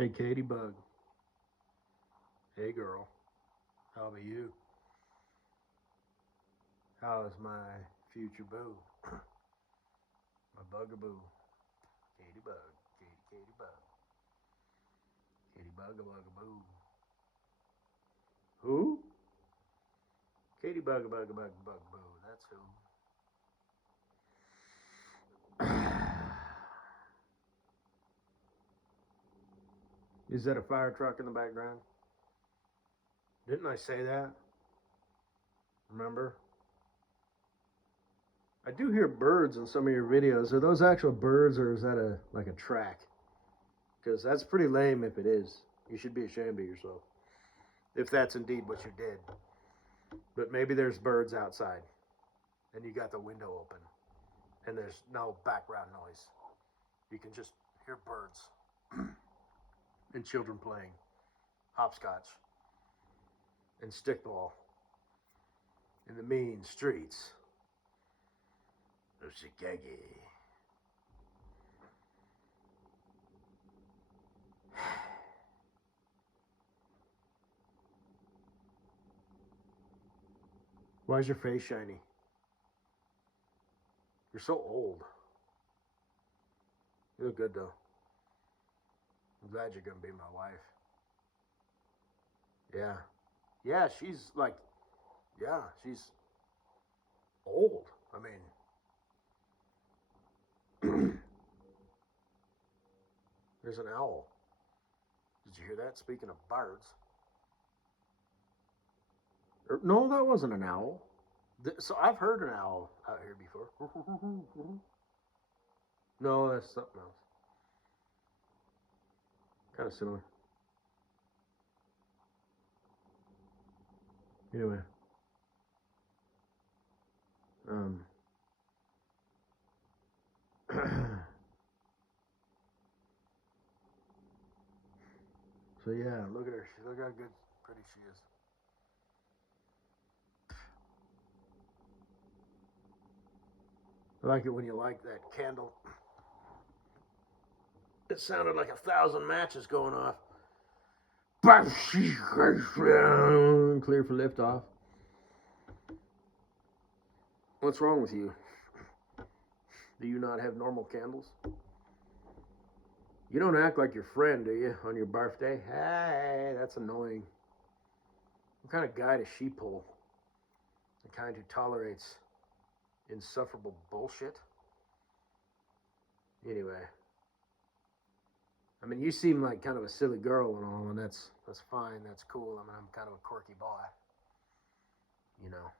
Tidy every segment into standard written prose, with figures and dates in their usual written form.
Hey, Katie Bug. Hey, girl. How are you? How is my future boo? My bugaboo. Katie Bug. Katie Bug. Katie Bugaboo. Who? Katie Bugaboo. That's who. Is that a fire truck in the background? Didn't I say that? Remember? I do hear birds in some of your videos. Are those actual birds, or is that like a track? Because that's pretty lame if it is. You should be ashamed of yourself. If that's indeed what you did. But maybe there's birds outside. And you got the window open. And there's no background noise. You can just hear birds. And children playing hopscotch and stickball in the mean streets of Chicago. Why is your face shiny? You're so old. You look good though. I'm glad you're gonna be my wife. Yeah. Yeah, she's like, yeah, she's old. I mean, there's an owl. Did you hear that? Speaking of birds. No, that wasn't an owl. So I've heard an owl out here before. No, that's something else. Kind of similar. Anyway. So yeah, look at her. Look how good, pretty she is. I like it when you light that candle. It sounded like 1,000 matches going off. Clear for liftoff. What's wrong with you? Do you not have normal candles? You don't act like your friend, do you, on your birthday? Hey, that's annoying. What kind of guy does she pull? The kind who tolerates insufferable bullshit? Anyway. I mean, you seem like kind of a silly girl and all, and that's fine, that's cool. I mean, I'm kind of a quirky boy. You know.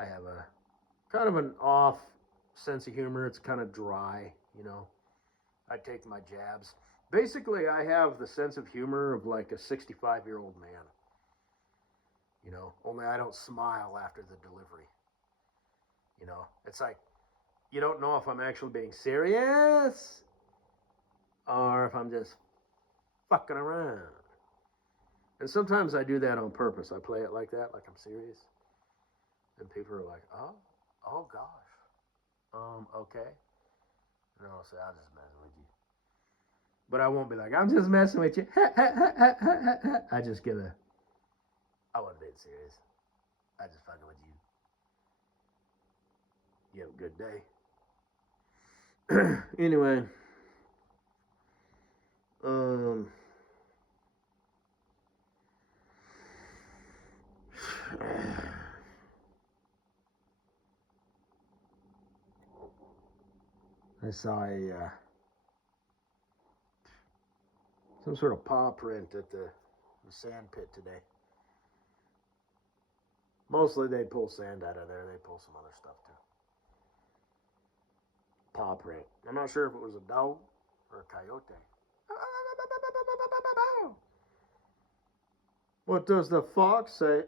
I have a kind of an off sense of humor. It's kind of dry, you know. I take my jabs. Basically, I have the sense of humor of like a 65-year-old man. You know, only I don't smile after the delivery. You know, it's like you don't know if I'm actually being serious or if I'm just fucking around. And sometimes I do that on purpose. I play it like that, like I'm serious. And people are like, oh gosh. Okay. And I'll say, I'm just messing with you. But I won't be like, I'm just messing with you. I just get I wasn't being serious. I just fucking with you. You have a good day. Anyway. I saw some sort of paw print at the sand pit today. Mostly they pull sand out of there. They pull some other stuff too. Paw print. I'm not sure if it was a dog or a coyote. What does the fox say?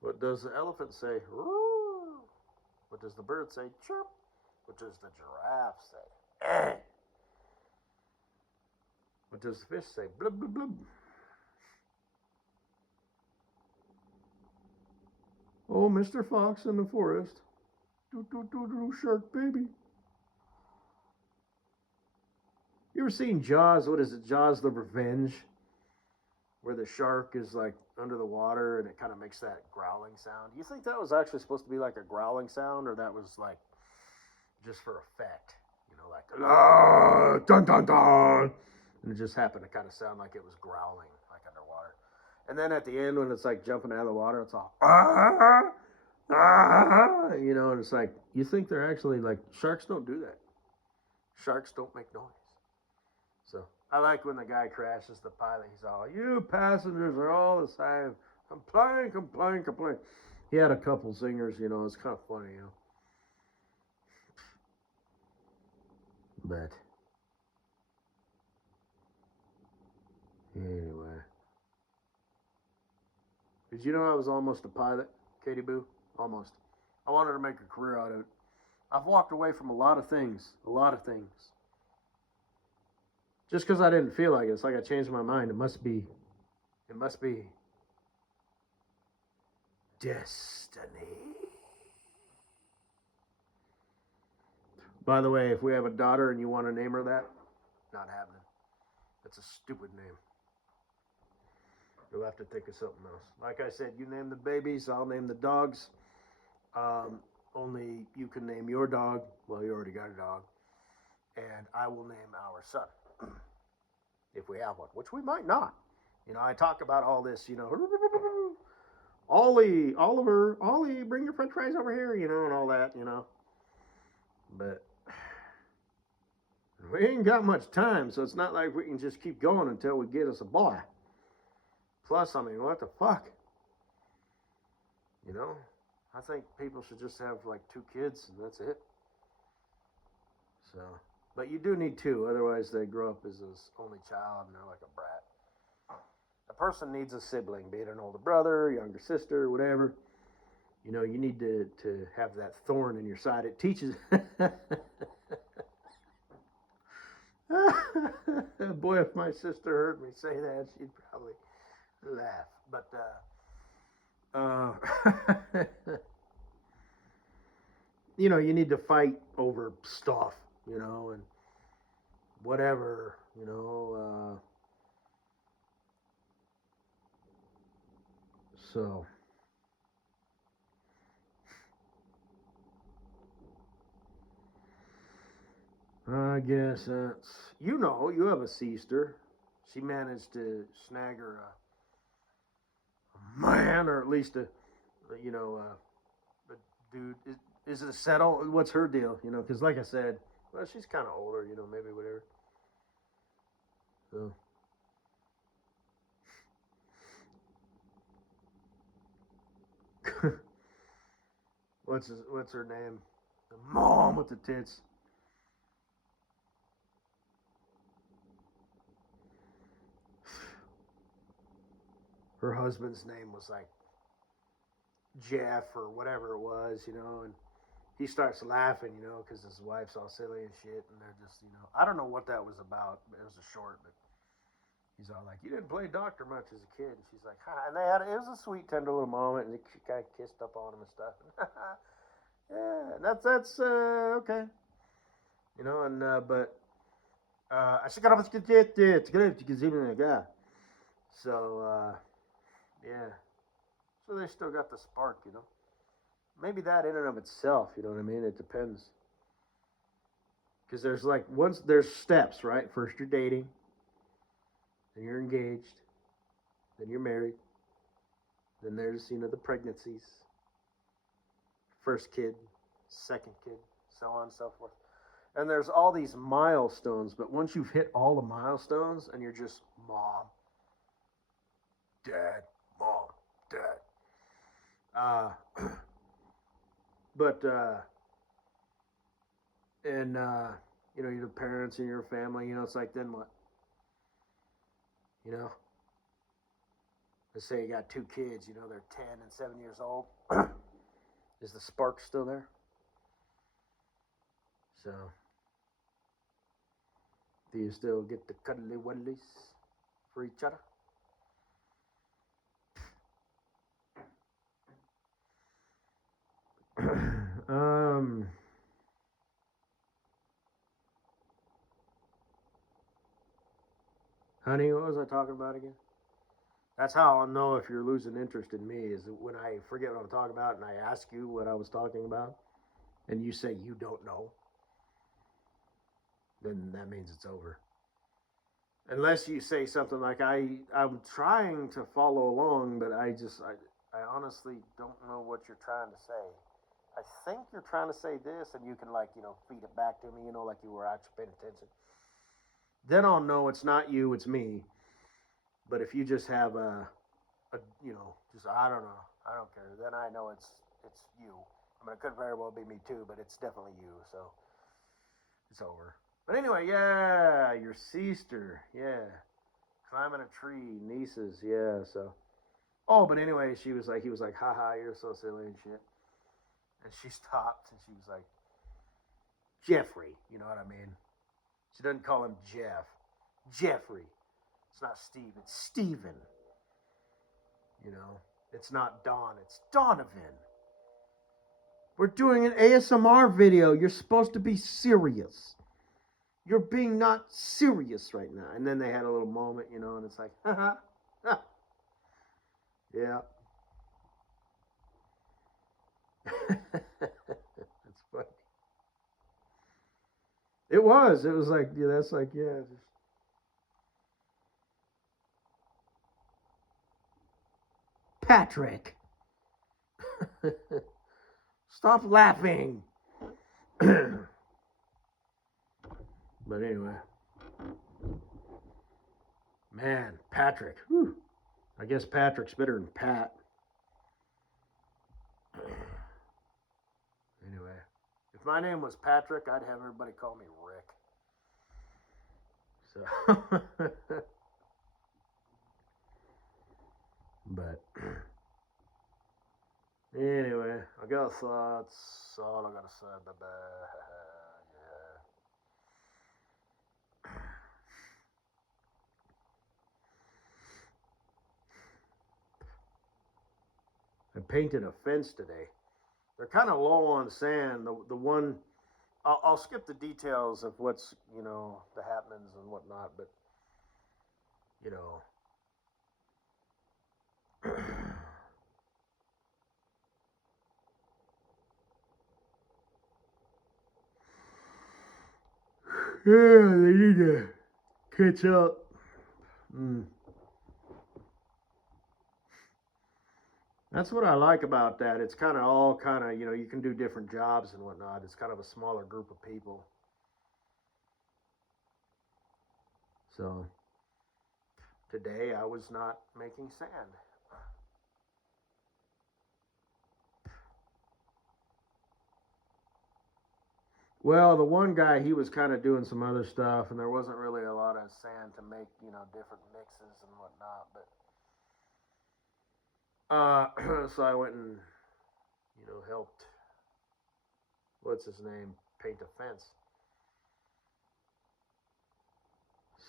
What does the elephant say? What does the bird say? Chirp. What does the giraffe say? What does the fish say? Blub, blub, blub. Oh, Mr. Fox in the forest. Do, do, do, do, shark baby. You ever seen Jaws? What is it? Jaws the Revenge, where the shark is like under the water and it kind of makes that growling sound. You think that was actually supposed to be like a growling sound, or that was like just for effect? You know, like ah, dun dun dun, and it just happened to kind of sound like it was growling, like underwater. And then at the end, when it's like jumping out of the water, it's all ah, ah, you know, and it's like you think they're actually like sharks don't do that. Sharks don't make noise. So I like when the guy crashes the pilot. He's all, "You passengers are all the same. Complain, complain, complain." He had a couple zingers, you know. It's kind of funny, you know. But anyway, did you know I was almost a pilot, Katie Boo? Almost. I wanted to make a career out of it. I've walked away from a lot of things, just because I didn't feel like it. It's like I changed my mind. It must be destiny. By the way, if we have a daughter and you want to name her that, not happening. That's a stupid name. You'll have to think of something else. Like I said, you name the babies, I'll name the dogs. Only you can name your dog. Well, you already got a dog. And I will name our son. If we have one, which we might not. You know, I talk about all this, you know, Ollie, Oliver, Ollie, bring your french fries over here, you know, and all that, you know. But we ain't got much time, so it's not like we can just keep going until we get us a boy. Plus, I mean, what the fuck? You know? I think people should just have like 2 kids and that's it. So, but you do need 2, otherwise they grow up as his only child and they're like a brat. A person needs a sibling, be it an older brother, younger sister, whatever. You know, you need to have that thorn in your side. It teaches. Boy, if my sister heard me say that, she'd probably laugh. But you know, you need to fight over stuff, you know, and whatever, you know. So I guess that's, you know, you have a sister. She managed to snag her a man, or at least you know, a dude. Is it a settle? What's her deal? You know, because like I said, well, she's kind of older, you know, maybe whatever. So. What's her name? The mom with the tits. Her husband's name was like Jeff or whatever it was, you know, and he starts laughing, you know, because his wife's all silly and shit, and they're just, you know, I don't know what that was about. It was a short, but he's all like, "You didn't play doctor much as a kid," and she's like, "Ha," and it was a sweet, tender little moment, and she kind of kissed up on him and stuff. Yeah, that's okay, you know, and but I should get so yeah, so they still got the spark, you know. Maybe that in and of itself, you know what I mean? It depends. Because there's like, once there's steps, right? First you're dating, then you're engaged, then you're married, then there's, you know, the pregnancies, first kid, second kid, so on and so forth. And there's all these milestones, but once you've hit all the milestones and you're just mom, dad, mom, dad. But and you know, your parents and your family, you know, it's like, then what? You know, let's say you got 2 kids, you know, they're 10 and 7 years old. Is the spark still there? So, do you still get the cuddly wuddlies for each other? um, Honey, what was I talking about again? That's how I'll know if you're losing interest in me, is when I forget what I'm talking about and I ask you what I was talking about and you say you don't know, then that means it's over. Unless you say something like I'm trying to follow along, but I honestly don't know what you're trying to say. I think you're trying to say this, and you can like feed it back to me, like you were actually paying attention. Then I'll know it's not you, it's me. But if you just have a just I don't care. Then I know it's you. I mean, it could very well be me too, but it's definitely you. So it's over. But anyway, yeah, your sister, yeah, climbing a tree, nieces, yeah. So, oh, but anyway, he was like, haha, you're so silly and shit. And she stopped and she was like, Jeffrey, you know what I mean? She doesn't call him Jeff, Jeffrey. It's not Steve, it's Steven. It's not Don, it's Donovan. We're doing an ASMR video. You're supposed to be serious. You're being not serious right now. And then they had a little moment, and it's like, haha. Yeah. That's funny. It was. It was like, yeah, that's like, yeah. Just... Patrick. Stop laughing. But anyway. Man, Patrick. Whew. I guess Patrick's better than Pat. Anyway. If my name was Patrick, I'd have everybody call me Rick. So. But. Anyway, I got thoughts. All I gotta say, bye-bye. I painted a fence today. They're kind of low on sand. The one, I'll skip the details of what's the happenings and whatnot, but you know, yeah, they need to catch up. That's what I like about that. It's kind of all kind of, you can do different jobs and whatnot. It's kind of a smaller group of people. So today I was not making sand. Well, the one guy, he was kind of doing some other stuff, and there wasn't really a lot of sand to make, different mixes and whatnot. But so I went and, helped. What's his name? Paint a fence.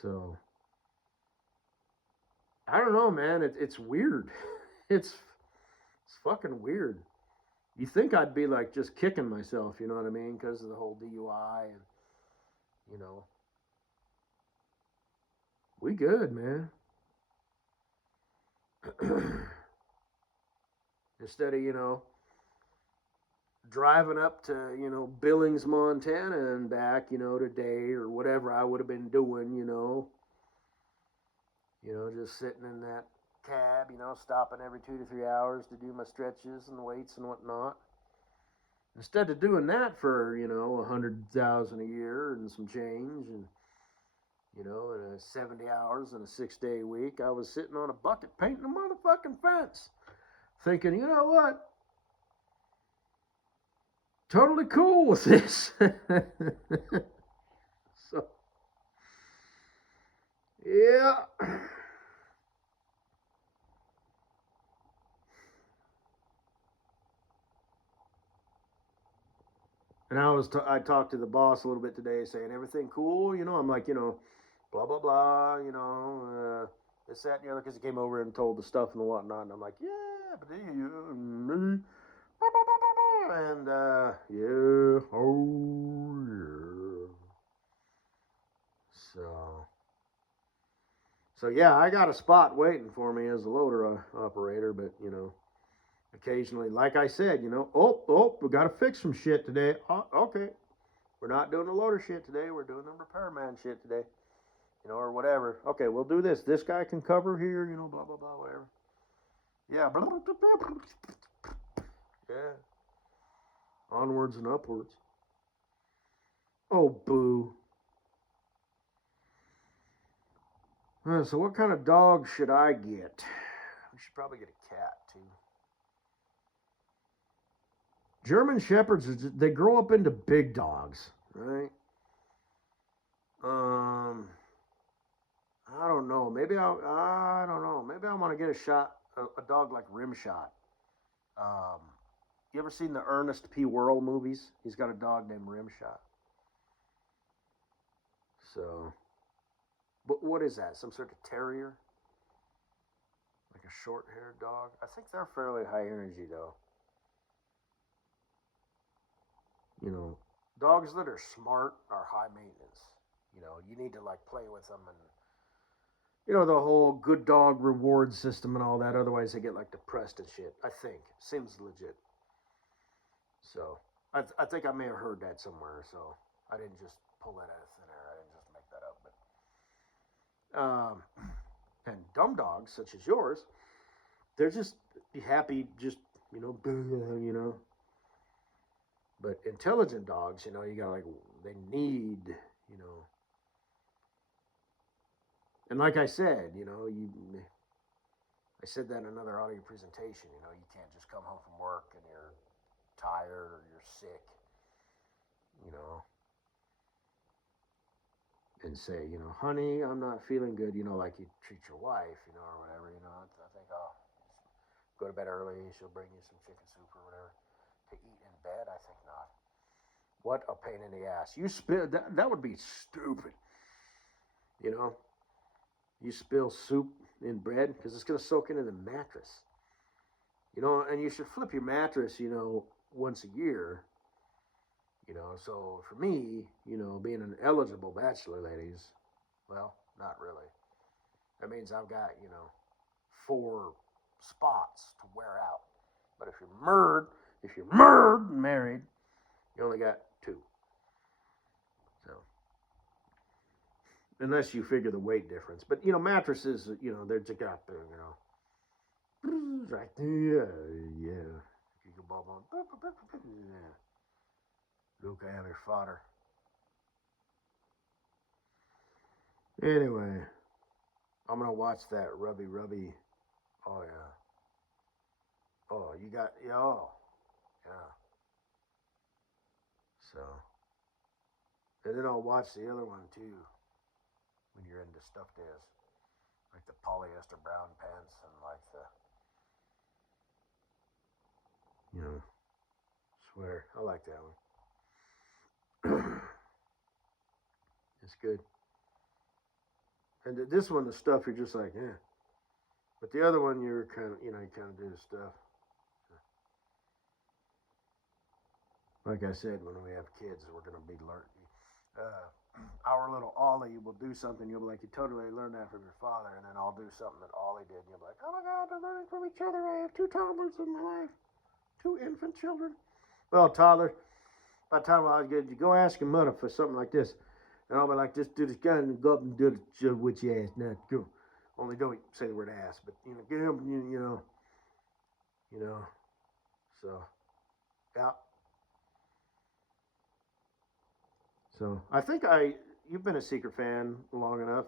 So I don't know, man. It's weird. It's fucking weird. You think I'd be like just kicking myself, you know what I mean, because of the whole DUI and we good, man. Instead of driving up to Billings, Montana and back, today or whatever I would have been doing, just sitting in that cab, stopping every 2 to 3 hours to do my stretches and weights and whatnot. Instead of doing that for 100,000 a year and some change, and in 70 hours in a 6-day week, I was sitting on a bucket painting a motherfucking fence, thinking, you know what? Totally cool with this. So, yeah. And I talked to the boss a little bit today, saying everything cool. I'm like, blah blah blah. This that and the other, because he came over and told the stuff and whatnot, and I'm like, yeah, but and yeah, oh yeah. So So yeah, I got a spot waiting for me as a loader operator, but occasionally, like I said, we got to fix some shit today. Oh, okay, we're not doing the loader shit today. We're doing the repairman shit today, or whatever. Okay, we'll do this. This guy can cover here, blah blah blah, whatever. Yeah, yeah. Onwards and upwards. Oh, boo. So what kind of dog should I get? We should probably get a cat too. German Shepherds, they grow up into big dogs, right? I don't know. I don't know. Maybe I want to get a dog like Rimshot. Um, you ever seen the Ernest P. Worrell movies? He's got a dog named Rimshot. So, what is that? Some sort of terrier? Like a short-haired dog? I think they're fairly high energy, though. Dogs that are smart are high maintenance. You need to like play with them and the whole good dog reward system and all that. Otherwise, they get like depressed and shit. I think seems legit. So I think I may have heard that somewhere. So I didn't just pull that out of thin air. I didn't just make that up. But and dumb dogs such as yours, they're just be happy, just But intelligent dogs, you got like they need, And like I said, I said that in another audio presentation. You can't just come home from work and you're tired or you're sick, and say, honey, I'm not feeling good, like you treat your wife, or whatever, I think I'll go to bed early. She'll bring you some chicken soup or whatever to eat in bed. I think not. What a pain in the ass. You spill that would be stupid. You spill soup in bread because it's going to soak into the mattress. And you should flip your mattress, once a year. So for me, being an eligible bachelor, ladies, well, not really. That means I've got, 4 spots to wear out. But if you're married, you only got 2. So, unless you figure the weight difference. But, mattresses, they're just out there, right there, yeah. You can bob on, yeah. Look, I have your fodder. Anyway, I'm going to watch that Rubby. Oh, yeah. Oh, you got, yeah, oh, yeah. So, and then I'll watch the other one, too, when you're into stuffed ass. Like the polyester brown pants and like the, sweater. I like that one. It's good. And this one, the stuff, you're just like, eh. But the other one, you're kind of, you kind of do the stuff. Like I said, when we have kids, we're going to be learning. Our little Ollie will do something. You'll be like, you totally learned that from your father. And then I'll do something that Ollie did. And you'll be like, oh my God, they're learning from each other. I have 2 toddlers in my life. 2 infant children. Well, toddler, by the time I was good, you go ask your mother for something like this. And I'll be like, just do this guy and go up and do it with your ass. Now, go. Only don't say the word ass, but, get him, so, yeah. So, I think you've been a Secret fan long enough,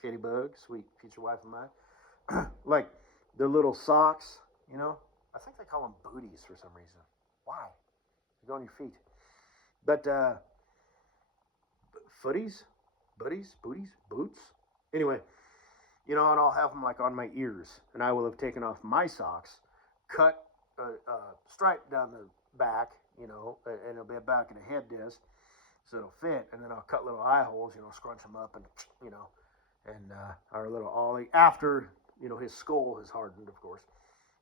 Katie Bug, sweet future wife of mine. Like, the little socks, I think they call them booties for some reason. Why? They go on your feet. But, footies, buddies, booties, boots. Anyway, and I'll have them like on my ears, and I will have taken off my socks, cut a stripe down the back, and it'll be back in the head disc, so it'll fit, and then I'll cut little eye holes, scrunch them up, and and our little Ollie, after his skull has hardened, of course,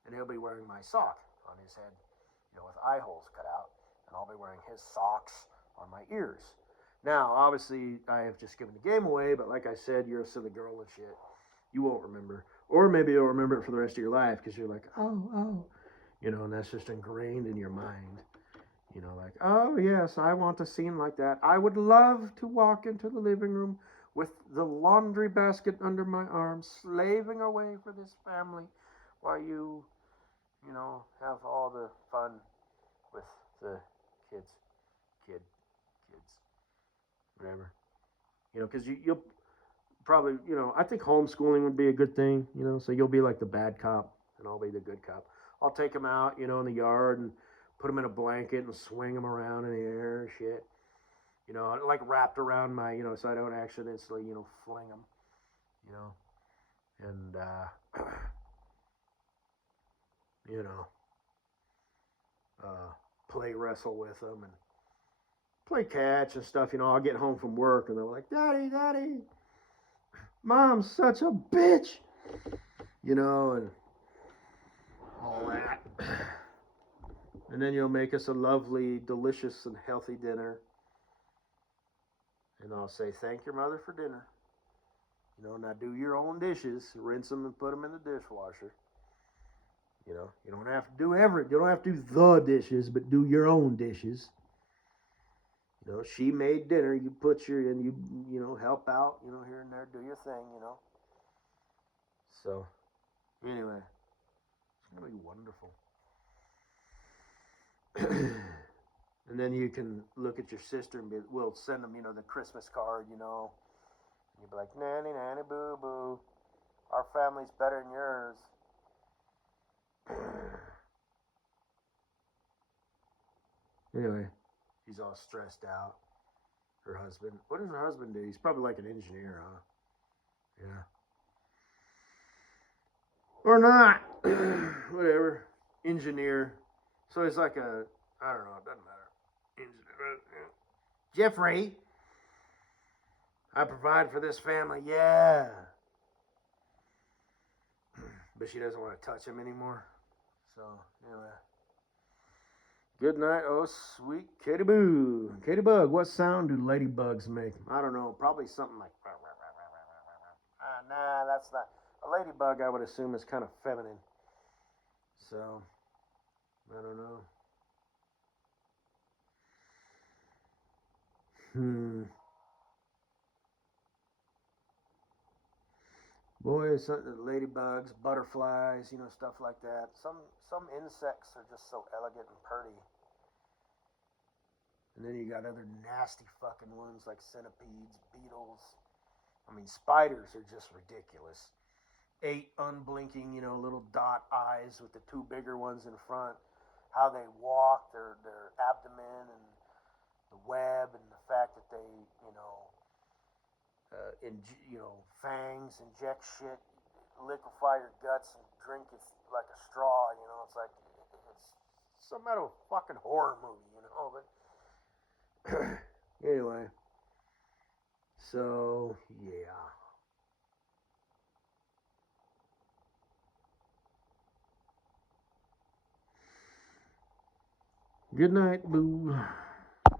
and he'll be wearing my sock on his head, with eye holes cut out, and I'll be wearing his socks on my ears. Now, obviously, I have just given the game away, but like I said, you're a silly girl and shit. You won't remember. Or maybe you'll remember it for the rest of your life because you're like, oh. And that's just ingrained in your mind. Like, oh, yes, I want a scene like that. I would love to walk into the living room with the laundry basket under my arm, slaving away for this family while have all the fun with the kids, kids, whatever. Because you'll probably, I think homeschooling would be a good thing, so you'll be like the bad cop and I'll be the good cop. I'll take them out, in the yard and put them in a blanket and swing them around in the air and shit. Like wrapped around my, so I don't accidentally, fling them, and, play wrestle with them and play catch and stuff. I'll get home from work and they're like, Daddy, Mom's such a bitch, and all that. And then you'll make us a lovely, delicious, and healthy dinner. And I'll say, thank your mother for dinner. Now do your own dishes, rinse them and put them in the dishwasher. You don't have to do you don't have to do the dishes, but do your own dishes. She made dinner, you put your, and you help out, here and there, do your thing, So, anyway, it's going to be wonderful. And then you can look at your sister and we'll send them, the Christmas card, and you'll be like, nanny, boo, boo, our family's better than yours. Anyway, she's all stressed out. Her husband. What does her husband do? He's probably like an engineer, huh? Yeah. Or not. Whatever. Engineer. So he's like I don't know, it doesn't matter. Engineer. Jeffrey, I provide for this family, yeah. But she doesn't want to touch him anymore. So, anyway. Good night, oh sweet Katie Boo. Katie Bug, what sound do ladybugs make? I don't know, probably something like. Nah, that's not. A ladybug, I would assume, is kind of feminine. So, I don't know. Boys, ladybugs, butterflies, stuff like that. Some insects are just so elegant and pretty. And then you got other nasty fucking ones like centipedes, beetles. I mean, spiders are just ridiculous. 8 unblinking, little dot eyes with the 2 bigger ones in front. How they walk, their abdomen, and the web, and the fact that they, fangs, inject shit, liquefy your guts, and drink it like a straw. It's like it's some out of a fucking horror movie, But anyway, so yeah. Good night, boo.